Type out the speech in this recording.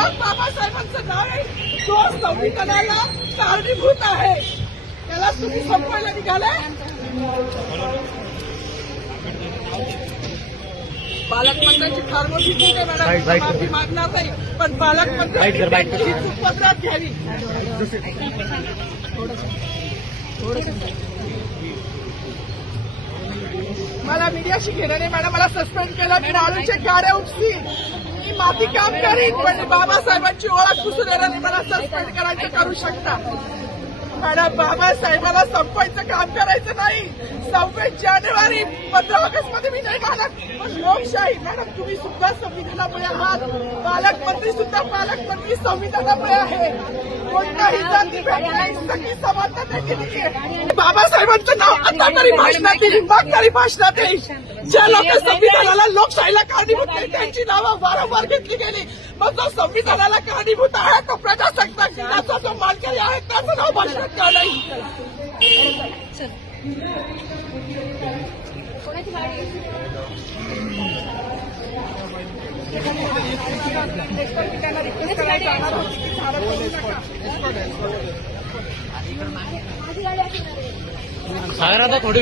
मग बाबासाहेबांचं नाव आहे जो संविधानाला कारणीभूत आहे त्याला तुम्ही संपवायला निघालाय. पालकमंत्र्यांची फार मोठी चूक आहे मॅडम, माफी मागणार नाही, पण पालकमंत्र्यांची चूक पदरात घ्यावी. मला मीडियाशी घेणं नाही मॅडम, मला सस्पेंड केलं, मी नारूचे गाड्या उपसी, मी माती काम करीन, पण बाबासाहेबांची ओळख पुसून येणार नाही. मला सस्पेंड करायचं करू शकता मॅडम. बाबासाहेबाला संपवायचं काम करायचं नाही. 26 जानेवारी 15 ऑगस्ट मध्ये मी नाही मानत, पण लोकशाही मॅडम तुम्ही सुद्धा संविधानामुळे आहात, पालकमंत्री सुद्धा पालकमंत्री संविधानामुळे आहे. कोणताही जातीभेद नाही, सगळी समानता केली आहे. बाबासाहेबांचं नाव आता तरी भाषणात येईल, मग तरी भाषणात येईल. ज्या लोक संविधानाला लोकशाहीला कारणीभूत नाही त्यांची नावं वारंवार घेतली गेली. मग जो संविधानाला कारणीभूत आहे तो प्रजासत्ताक दिनाचा जो मानकरी आहे त्याचं नाव भाषणात का नाही. सागर आता थोडी